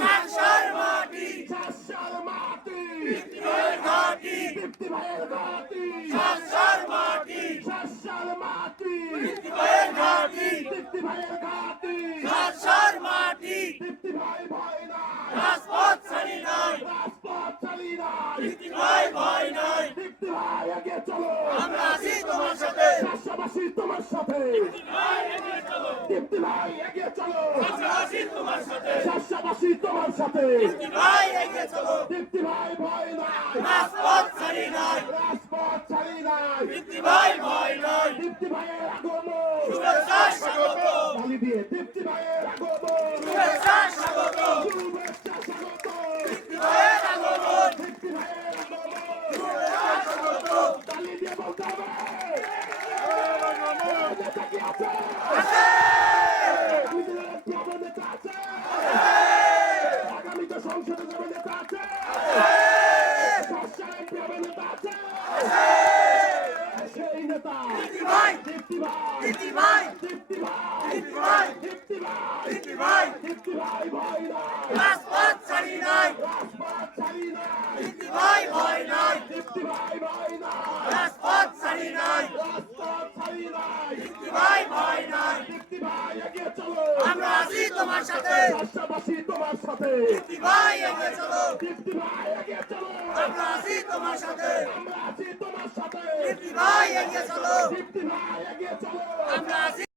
শাসার মাটি শাসার মাটি দীপ্তিভাইয়ের ঘাঁটি দীপ্তি ভাইয়ের ঘাঁটি শাসার মাটি শাসার মাটি দীপ্তিভাইয়ের ঘাঁটি দীপ্তি ভাইয়ের ঘাঁটি শাসার মাটি দীপ্তি ভাই ভয় নাই রাজপথ ছাড়ি নাই রাজপথ চালি নাই দীপ্তিভাই ভয় নাই দীপ্তি ভাই এগিয়ে চলো আমরা আছি তোমার সাথে শাসাবাসী তোমার সাথে দীপ্তি ভাই এগিয়ে চলো আমরা আছি তোমার সাথে শাসাবাসী তোমার সাথে দীপ্তিভাই এগিয়ে চলো দীপ্তি ভাই ভয় নাই রাজপথ ছাড়ি নাই রাজপথ চালি নাই দীপ্তিভাই ভয় নাই দীপ্তি ভাইয়ের আগমন শুভেচ্ছা স্বাগত তালি দিয়ে দীপ্তি ভাইয়ের আগমন শুভেচ্ছা স্বাগত শুভেচ্ছা স্বাগত দীপ্তিভাইয়ের আগমন দীপ্তি ভাইয়ের আগমন শুভেচ্ছা স্বাগত তালি দিয়ে বলতে হবে নেতা কি আছে আগামীতে নেতা আছে আগামীতে সংসদে যাবে নেতা আছে সংসদে নেতা আছে সেই নেতা দীপ্তিভাই দীপ্তি ভাই দীপ্তিভাই দীপ্তি ভাই দীপ্তিভাই দীপ্তি ভাই দীপ্তিভাই দীপ্তি ভাই ভয় নাই রাজপথ ছাড়ি নাই রাজপথ ছাড়ি নাই দীপ্তিভাই ভয় নাই দীপ্তি ভাই ভয় নাই রাজপথ ছাড়ি নাই রাজপথ ছাড়ি নাই দীপ্তিভাই ভয় নাই দীপ্তি ভাই এগিয়ে চলো আমরা আছি তোমার সাথে রাষ্ট্রবাসী তোমার সাথে দীপ্তিভাই এগিয়ে চলো দীপ্তি ভাই এগিয়ে চলো আমরা আছি তোমার সাথে আমরা আছি তোমার সাথে দীপ্তিভাই এগিয়ে চলো দীপ্তি ভাই এগিয়ে চলো আমরা আছি